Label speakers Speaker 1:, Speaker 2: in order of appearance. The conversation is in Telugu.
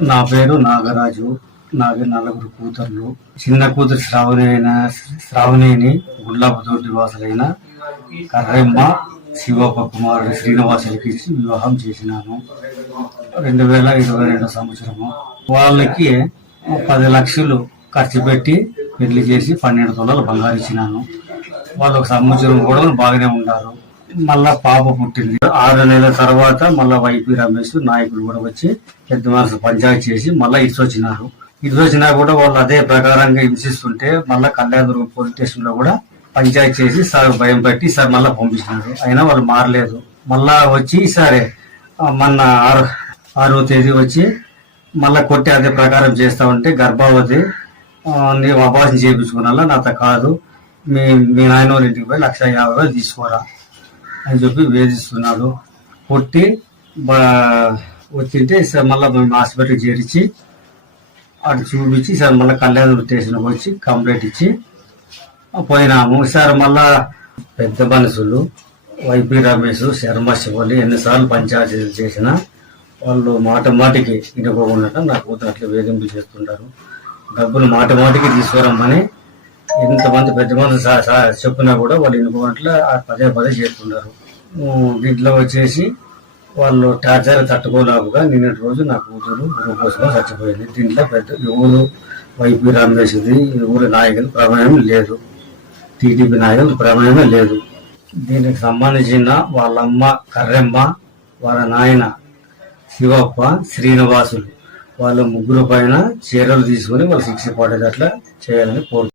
Speaker 1: నా పేరు నాగరాజు. నాకు నలుగురు కూతుర్లు. చిన్న కూతురు శ్రావణి అయిన శ్రావణిని గుడ్లాపతోటి నివాసులైన కర్రెమ్మ శివప్ప కుమారుడు శ్రీనివాసులకి వివాహం చేసినాను. రెండు వేల ఇరవై రెండు సంవత్సరము. వాళ్ళకి పది లక్షలు ఖర్చు పెట్టి పెళ్ళి చేసి పన్నెండు తొలలు బంగారు ఇచ్చినాను. వాళ్ళు ఒక సంవత్సరం కూడా బాగానే ఉన్నారు మళ్ళా పాప పుట్టింది. ఆరు నెలల తర్వాత మళ్ళా వైపీ రమేష్ నాయకులు కూడా వచ్చి పెద్ద మనసు పంచాయతీ చేసి మళ్ళా ఇటు వచ్చినారు. వచ్చినా కూడా వాళ్ళు అదే ప్రకారంగా హింసిస్తుంటే మళ్ళా కళ్యాణదుర్గం పోలీస్ స్టేషన్లో కూడా పంచాయతీ చేసి సార్ భయం పెట్టి సార్ మళ్ళా పంపించినారు. అయినా వాళ్ళు మారలేదు. మళ్ళా వచ్చి సరే మొన్న ఆరు ఆరో తేదీ వచ్చి మళ్ళా కొట్టి అదే ప్రకారం చేస్తా ఉంటే గర్భవతి నేను నీవు అభాషణ చేయించుకున్నా నాతో కాదు. మీ మీ నాయన వాళ్ళ ఇంటికి పోయి లక్ష యాభై వేలు తీసుకోరా? అని చెప్పి వేధిస్తున్నాడు. కొట్టి వచ్చింటే సార్ మళ్ళీ మేము హాస్పిటల్కి చేర్చి అటు చూపించి సార్ మళ్ళీ కళ్యాణ స్టేషన్కి వచ్చి కంప్లైంట్ ఇచ్చి పోయినాము. సార్ మళ్ళా పెద్ద మనుషులు వైపీ రమేష్ శర్మ శివలి ఎన్నిసార్లు పంచాయతీలు చేసినా వాళ్ళు మాట మాటికి వినుకోకుండా నా కూతురు అట్లా వేధింపు చేస్తుంటారు. డబ్బులు మాట మాటికి తీసుకురమ్మని ఎంతమంది పెద్ద మంది చెప్పినా కూడా వాళ్ళు వినుకోవట్లే పదే పదే చేస్తుంటారు. దీంట్లో వచ్చేసి వాళ్ళు టార్చర్ తట్టుకోలేకుగా నిన్నటి రోజు నా కూతురు గ్లూకోజ్గా చచ్చిపోయింది. దీంట్లో పెద్ద ఎవరు వైపీ రమేష్ది ఎవరు నాయకులు ప్రమేయం లేదు. టీడీపీ నాయకులు ప్రమేయమే లేదు. దీనికి సంబంధించిన వాళ్ళమ్మ కర్రెమ్మ వాళ్ళ నాయన శివప్ప శ్రీనివాసులు వాళ్ళ ముగ్గురు పైన చీరలు తీసుకుని వాళ్ళు శిక్ష పడేటట్లా చేయాలని కోరుతున్నారు